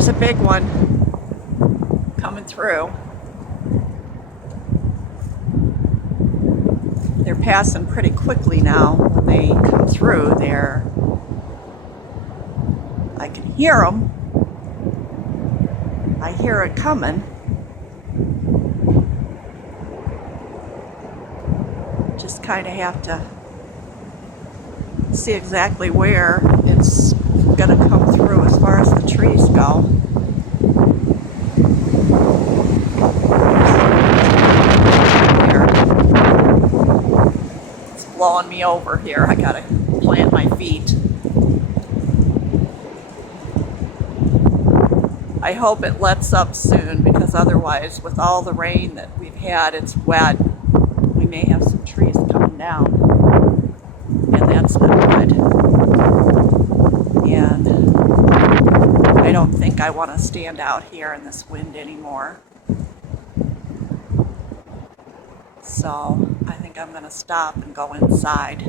there's a big one coming through. They're passing pretty quickly now. When they come through, I can hear them. I hear it coming. Just kind of have to see exactly where it's going to come through as far as the trees go. It's blowing me over here. I gotta plant my feet. I hope it lets up soon, because otherwise, with all the rain that we've had, it's wet. We may have some trees coming down, and that's not good. And I don't think I want to stand out here in this wind anymore. So I think I'm going to stop and go inside.